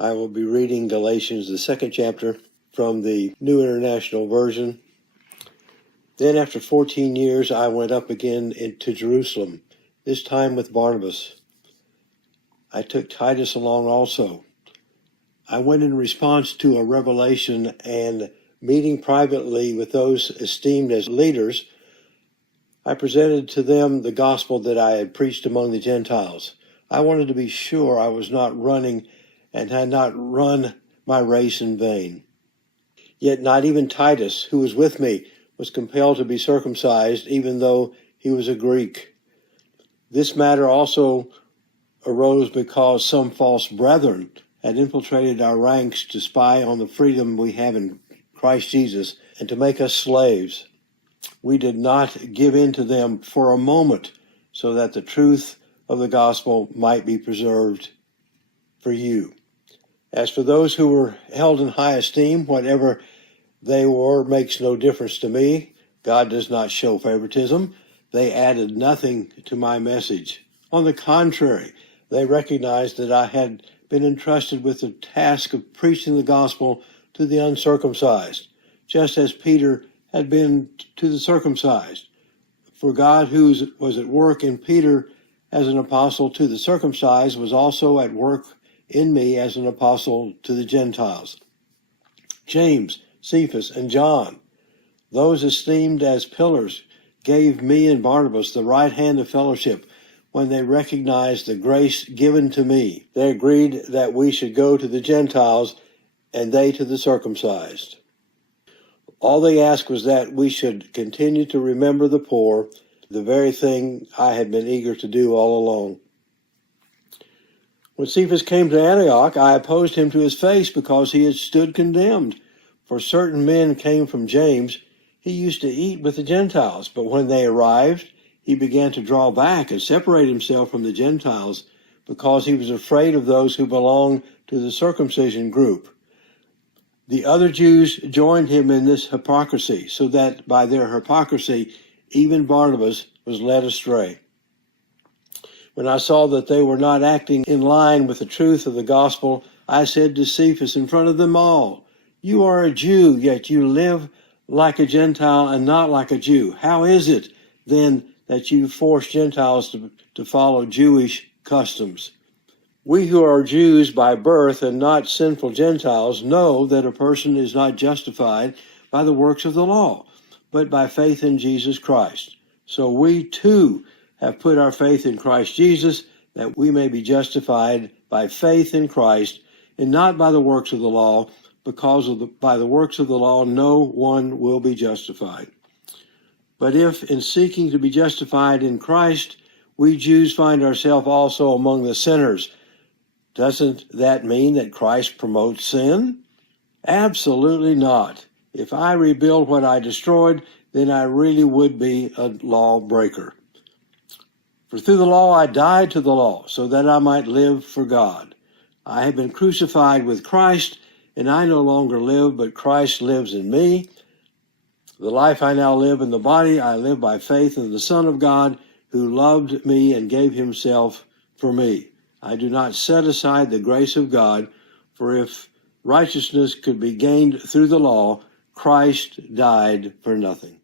I will be reading Galatians, the second chapter, from the New International Version. Then after 14 years, I went up again into Jerusalem, this time with Barnabas. I took Titus along also. I went in response to a revelation, and meeting privately with those esteemed as leaders, I presented to them the gospel that I had preached among the Gentiles. I wanted to be sure I was not running and had not run my race in vain. Yet not even Titus, who was with me, was compelled to be circumcised, even though he was a Greek. This matter also arose because some false brethren had infiltrated our ranks to spy on the freedom we have in Christ Jesus and to make us slaves. We did not give in to them for a moment so that the truth of the gospel might be preserved for you. As for those who were held in high esteem, whatever they were makes no difference to me. God does not show favoritism. They added nothing to my message. On the contrary, they recognized that I had been entrusted with the task of preaching the gospel to the uncircumcised, just as Peter had been to the circumcised. For God, who was at work in Peter as an apostle to the circumcised, was also at work in me as an apostle to the Gentiles. James, Cephas, and John, those esteemed as pillars, gave me and Barnabas the right hand of fellowship when they recognized the grace given to me. They agreed that we should go to the Gentiles and they to the circumcised. All they asked was that we should continue to remember the poor, the very thing I had been eager to do all along. When Cephas came to Antioch, I opposed him to his face because he had stood condemned. For certain men came from James. He used to eat with the Gentiles, but when they arrived, he began to draw back and separate himself from the Gentiles because he was afraid of those who belonged to the circumcision group. The other Jews joined him in this hypocrisy, so that by their hypocrisy, even Barnabas was led astray. When I saw that they were not acting in line with the truth of the gospel, I said to Cephas in front of them all, "You are a Jew, yet you live like a Gentile and not like a Jew. How is it, then, that you force Gentiles to follow Jewish customs? We who are Jews by birth and not sinful Gentiles know that a person is not justified by the works of the law, but by faith in Jesus Christ. So we too have put our faith in Christ Jesus, that we may be justified by faith in Christ, and not by the works of the law, because by the works of the law no one will be justified. But if in seeking to be justified in Christ, we Jews find ourselves also among the sinners, doesn't that mean that Christ promotes sin? Absolutely not. If I rebuild what I destroyed, then I really would be a lawbreaker. For through the law I died to the law, so that I might live for God. I have been crucified with Christ, and I no longer live, but Christ lives in me. The life I now live in the body, I live by faith in the Son of God, who loved me and gave himself for me. I do not set aside the grace of God, for if righteousness could be gained through the law, Christ died for nothing."